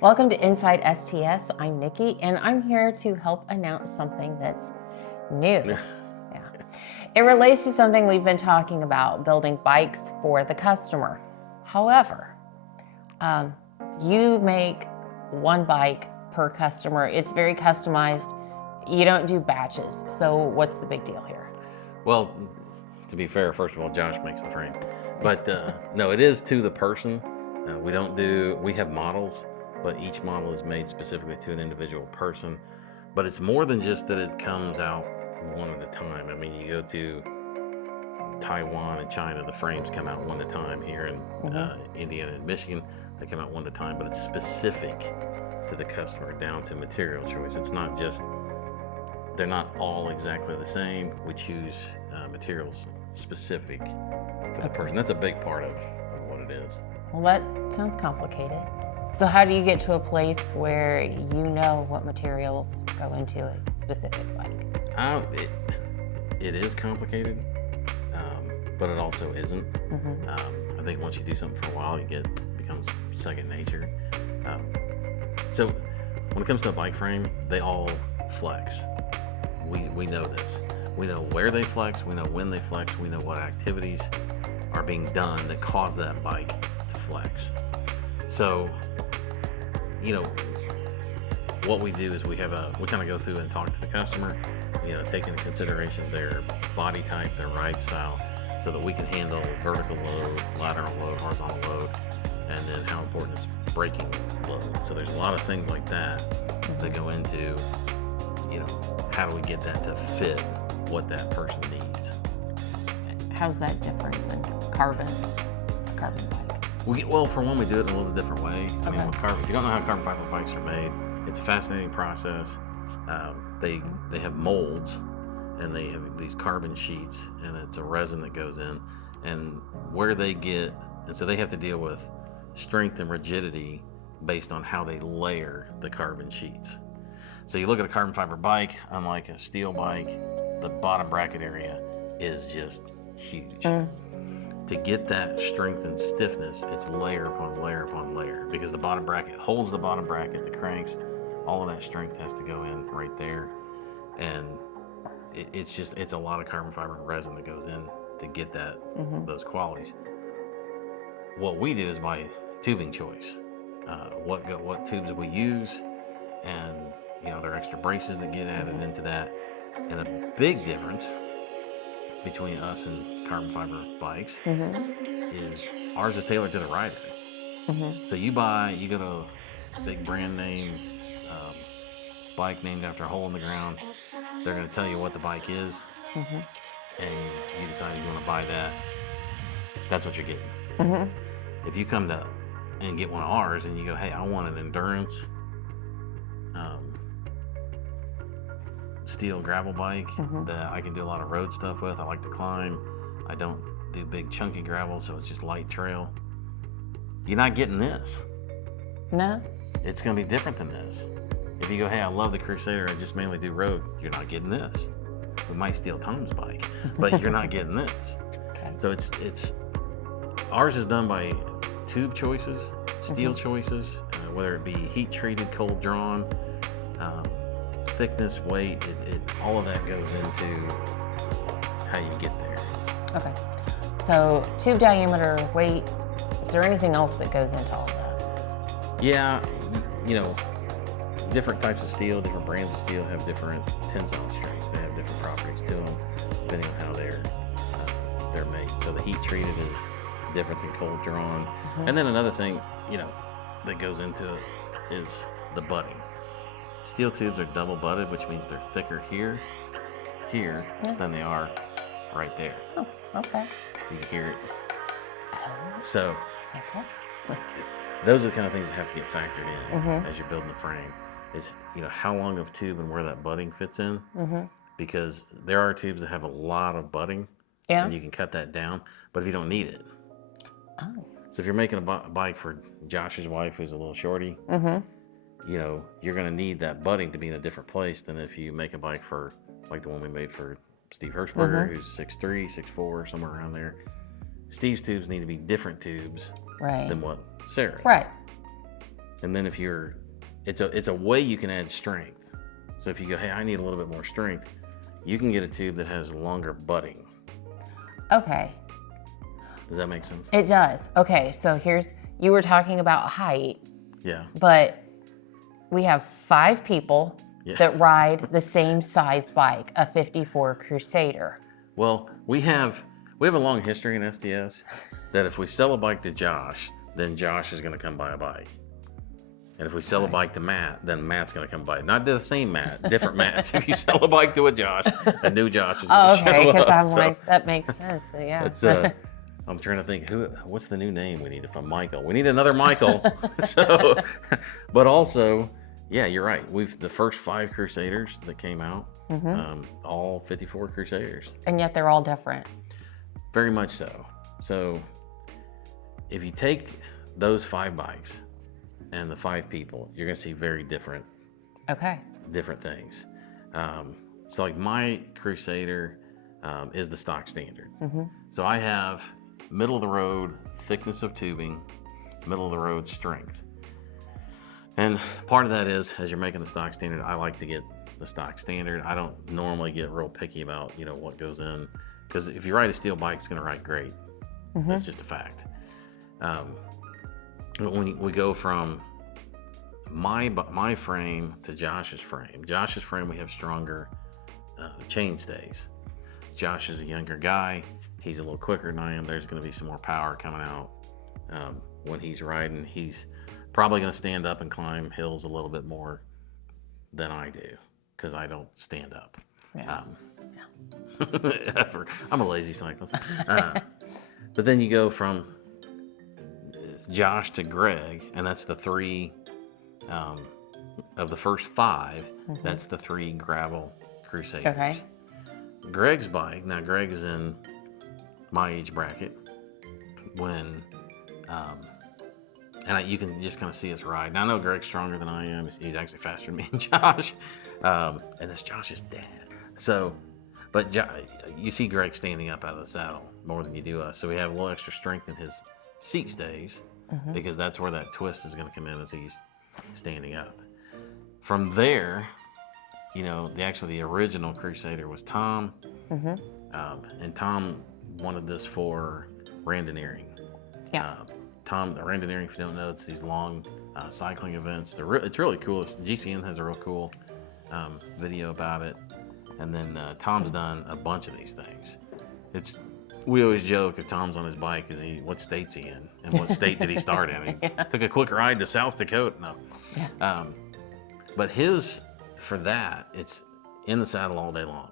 Welcome to Inside STS. I'm Nikki, and I'm here to help announce something that's new. Yeah. It relates to something we've been talking about, building bikes for the customer. However, you make one bike per customer. It's very customized. You don't do batches. So what's the big deal here? Well, to be fair, first of all, Josh makes the frame. But no, it is to the person. We have models, but each model is made specifically to an individual person. But it's more than just that it comes out one at a time. I mean, you go to Taiwan and China, the frames come out one at a time. Here in Indiana and Michigan, they come out one at a time, but it's specific to the customer down to material choice. It's not just, they're not all exactly the same. We choose materials specific for the person. That's a big part of what it is. Well, that sounds complicated. So how do you get to a place where you know what materials go into a specific bike? It is complicated, but it also isn't. I think once you do something for a while, it becomes second nature. So when it comes to a bike frame, they all flex. We know this. We know where they flex, we know when they flex, we know what activities are being done that cause that bike to flex. So, what we do is we kind of go through and talk to the customer, take into consideration their body type, their ride style, so that we can handle vertical load, lateral load, horizontal load, and then how important is braking load. So there's a lot of things like that that go into, how do we get that to fit what that person needs. How's that different than carbon bike? Well, for one, we do it in a little different way. I mean, with carbon, if you don't know how carbon fiber bikes are made, it's a fascinating process. They have molds, and they have these carbon sheets, and it's a resin that goes in, and so they have to deal with strength and rigidity based on how they layer the carbon sheets. So you look at a carbon fiber bike, unlike a steel bike, the bottom bracket area is just huge. To get that strength and stiffness, it's layer upon layer upon layer, because the bottom bracket holds the bottom bracket, the cranks, all of that strength has to go in right there. And it's a lot of carbon fiber and resin that goes in to get those qualities. What we do is by tubing choice. What tubes we use, and there are extra braces that get added into that. And a big difference between us and carbon fiber bikes is ours is tailored to the rider. So you go to a big brand name bike named after a hole in the ground, they're going to tell you what the bike is, and you decide you want to buy that. That's what you're getting. If you come to and get one of ours and you go, hey, I want an endurance steel gravel bike that I can do a lot of road stuff with. I like to climb. I don't do big chunky gravel, so it's just light trail. You're not getting this. No. It's going to be different than this. If you go, hey, I love the Crusader, I just mainly do road, you're not getting this. We might steal Tom's bike, but you're not getting this. Okay. So it's ours is done by tube choices, steel choices, whether it be heat treated, cold drawn, thickness, weight, all of that goes into how you get there. Okay. So tube diameter, weight, is there anything else that goes into all of that? Yeah, different types of steel, different brands of steel have different tensile strengths. They have different properties to them, depending on how they're made. So the heat treated is different than cold drawn. And then another thing, that goes into it is the butting. Steel tubes are double butted, which means they're thicker here than they are right there. Oh, okay. You can hear it. So, those are the kind of things that have to get factored in as you're building the frame. Is how long of tube and where that butting fits in, because there are tubes that have a lot of butting, and you can cut that down. But if you don't need it, so if you're making a bike for Josh's wife, who's a little shorty, you're going to need that butting to be in a different place than if you make a bike for like the one we made for Steve Hirschberger, who's 6'3", 6'4", somewhere around there. Steve's tubes need to be different tubes than what Sarah's. Right. And then it's a way you can add strength. So if you go, hey, I need a little bit more strength, you can get a tube that has longer butting. Okay. Does that make sense? It does. Okay, so you were talking about height, Yeah. but we have 5 people Yeah. that ride the same size bike, a 54 Crusader. Well, we have a long history in STS that if we sell a bike to Josh, then Josh is going to come buy a bike. And if we sell a bike to Matt, then Matt's going to come buy it. Not the same Matt, different Matts. If you sell a bike to a Josh, a new Josh is going to show up. Okay, because I'm like, that makes sense. So yeah. That's, I'm trying to think, what's the new name we need from Michael? We need another Michael. So, but also, yeah, you're right. The first 5 Crusaders that came out, all 54 Crusaders. And yet they're all different. Very much so. So if you take those 5 bikes and the 5 people, you're going to see very different things. So like my Crusader is the stock standard. So I have middle of the road thickness of tubing, middle of the road strength. And part of that is, as you're making the stock standard, I like to get the stock standard. I don't normally get real picky about, what goes in. Because if you ride a steel bike, it's going to ride great. That's just a fact. But when we go from my frame to Josh's frame, we have stronger chainstays. Josh is a younger guy. He's a little quicker than I am. There's going to be some more power coming out when he's riding. He's probably going to stand up and climb hills a little bit more than I do because I don't stand up. Yeah. I'm a lazy cyclist. But then you go from Josh to Greg, and that's the 3 of the first 5. That's the 3 gravel Crusaders. Okay. Greg's bike, now Greg is in my age bracket when, you can just kind of see us ride. Now I know Greg's stronger than I am. He's actually faster than me and Josh. And it's Josh's dad. So, but you see Greg standing up out of the saddle more than you do us. So we have a little extra strength in his seat stays because that's where that twist is going to come in as he's standing up. From there, the original Crusader was Tom. And Tom wanted this for randoneering. Yeah. Randoneering, if you don't know, it's these long cycling events. It's really cool. GCN has a real cool video about it. And then Tom's done a bunch of these things. We always joke if Tom's on his bike, what state's he in? And what state did he start in? He took a quick ride to South Dakota. No. Yeah. But for that, it's in the saddle all day long,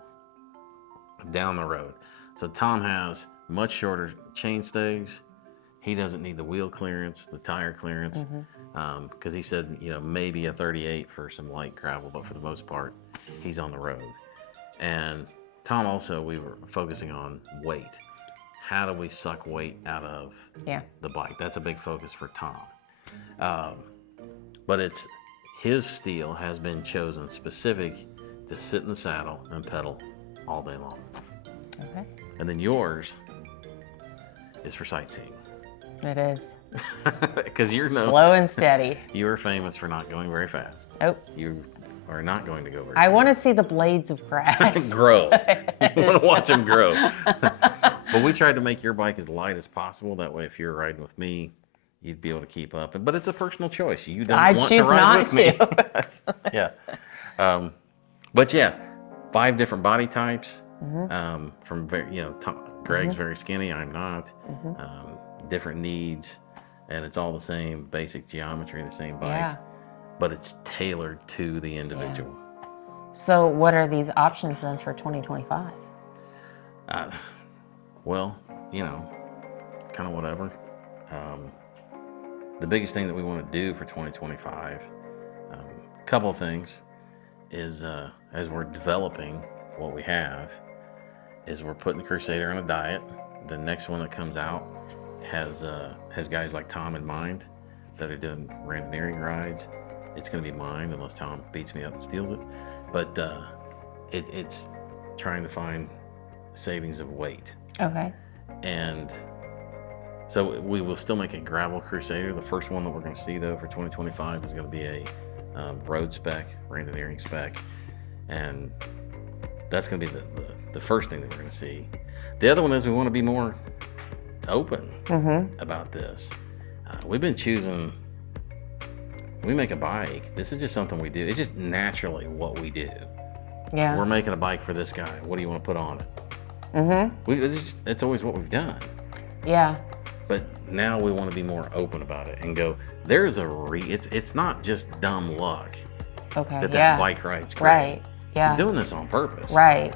down the road. So Tom has much shorter chainstays. He doesn't need the wheel clearance, the tire clearance, because he said, maybe a 38 for some light gravel, but for the most part, he's on the road. And Tom also, we were focusing on weight. How do we suck weight out of the bike? That's a big focus for Tom. But his steel has been chosen specific to sit in the saddle and pedal all day long. Okay. And then yours is for sightseeing. It is. Because slow and steady. You are famous for not going very fast. Oh. You are not going to go very I fast. want to see the blades of grass. Grow. You want to watch them grow. But we tried to make your bike as light as possible. That way, if you're riding with me, you'd be able to keep up. But it's a personal choice. You don't want to ride with me. Yeah. But yeah, 5 different body types. From Greg's very skinny. I'm not. Different needs, and it's all the same basic geometry, the same bike, but it's tailored to the individual. So what are these options then for 2025? Well, kind of whatever. The biggest thing that we want to do for 2025, a couple of things, is as we're developing what we have, is we're putting the Crusader on a diet. The next one that comes out has guys like Tom in mind that are doing randoneering rides. It's going to be mine unless Tom beats me up and steals it. But it's trying to find savings of weight. Okay. And So we will still make a gravel Crusader. The first one that we're going to see though for 2025 is going to be a road spec, randonneering spec, and that's going to be the first thing that we're going to see. The other one is we want to be more open about this. We've been choosing. We make a bike. This is just something we do. It's just naturally what we do. Yeah. We're making a bike for this guy. What do you want to put on it? It's always what we've done. Yeah. But now we want to be more open about it and go, there's it's not just dumb luck Okay. that bike ride's great. Right. Yeah. We're doing this on purpose. Right.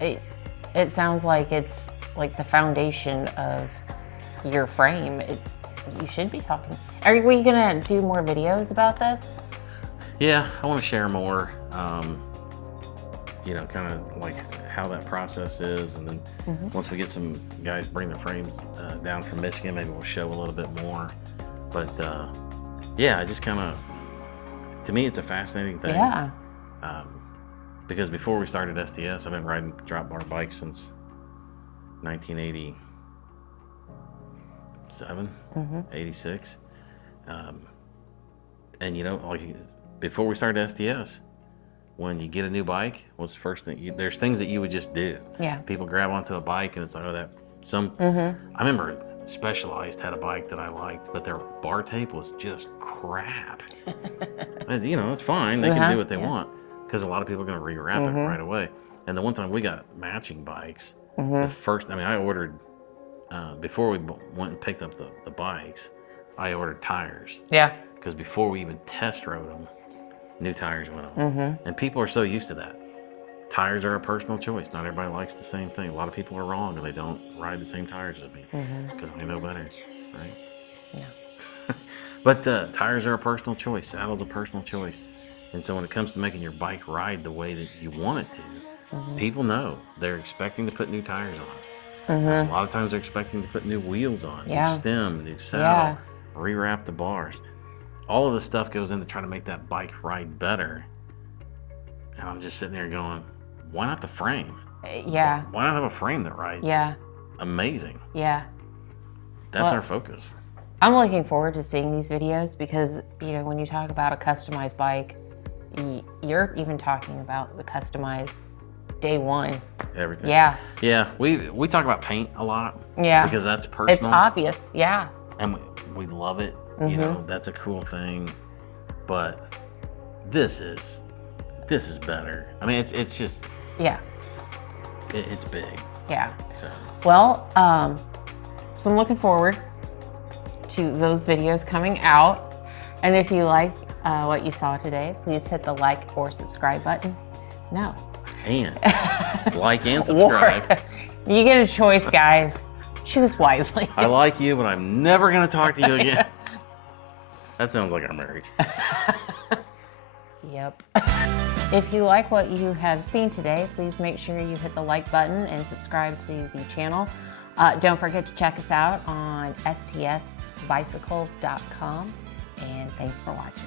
It sounds like it's like the foundation of your frame. You should be talking. Are we gonna do more videos about this? Yeah, I want to share more. Kind of like how that process is, and then once we get some guys bring their frames down from Michigan, maybe we'll show a little bit more. But yeah, I just kind of, to me, it's a fascinating thing. Yeah. Because before we started STS, I've been riding drop bar bikes since 1987, 86. And like before we started STS, when you get a new bike, what's the first thing? There's things that you would just do. Yeah. People grab onto a bike and it's like, I remember Specialized had a bike that I liked, but their bar tape was just crap. And, it's fine. They can do what they want, because a lot of people are going to rewrap it right away. And the one time we got matching bikes, the first, I ordered, before we went and picked up the bikes, I ordered tires. Yeah. Because before we even test rode them, new tires went on. And people are so used to that. Tires are a personal choice. Not everybody likes the same thing. A lot of people are wrong and they don't ride the same tires as me because they know better, right? Yeah. But tires are a personal choice. Saddle's a personal choice. And so when it comes to making your bike ride the way that you want it to, people know. They're expecting to put new tires on. A lot of times they're expecting to put new wheels on, new stem, new saddle, rewrap the bars. All of this stuff goes into trying to make that bike ride better. And I'm just sitting there going, why not the frame? Yeah. Why not have a frame that rides amazing? Yeah. That's our focus. I'm looking forward to seeing these videos because, when you talk about a customized bike, you're even talking about the customized day one. Everything. Yeah. Yeah. We talk about paint a lot. Yeah. Because that's personal. It's obvious. Yeah. And we love it. That's a cool thing. But this is better. It's just. Yeah. It's big. Yeah. So. Well, so I'm looking forward to those videos coming out. And if you like what you saw today, please hit the like or subscribe button. No. And like and subscribe. You get a choice, guys. Choose wisely. I like you, but I'm never going to talk to you again. That sounds like our marriage. Yep. If you like what you have seen today, please make sure you hit the like button and subscribe to the channel. Don't forget to check us out on STSbicycles.com. And thanks for watching.